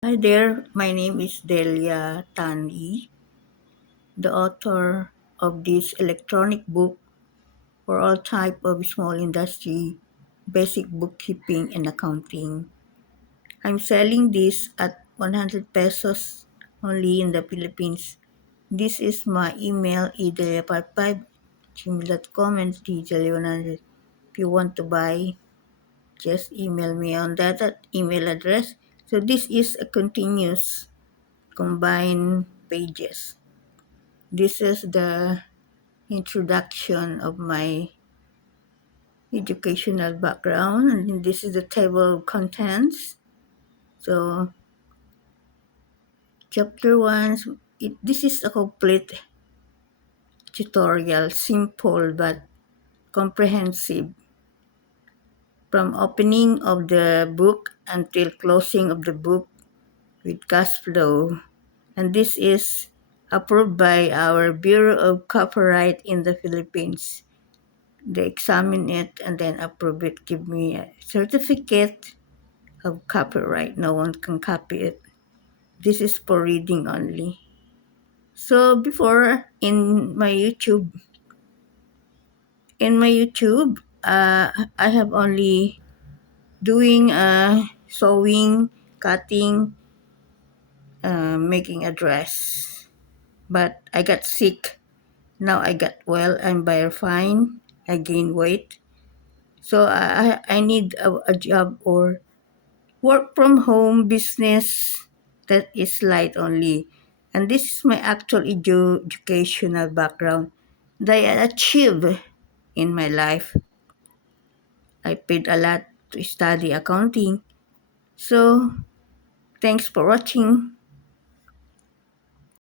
Hi there, my name is Delia Tani, the author of this electronic book for all type of small industry, basic bookkeeping and accounting. I'm selling this at 100 pesos only in the Philippines. This is my email, edelia55@gmail.com and ddelia100. If you want to buy, just email me on that email address. So this is a continuous combined pages. This is the introduction of my educational background, and this is the table of contents. So, chapter 1, this is a complete tutorial, simple but comprehensive, from opening of the book until closing of the book with cash flow. And this is approved by our Bureau of Copyright in the Philippines. They examine it and then approve it, give me a certificate of copyright. No one can copy it. This is for reading only. So before in my YouTube, I have only doing sewing, cutting, making a dress. But I got sick. Now I got well. I'm very fine. I gained weight. So I need a job or work from home business that is light only. And this is my actual educational background that I achieved in my life. I paid a lot to study accounting. So thanks for watching.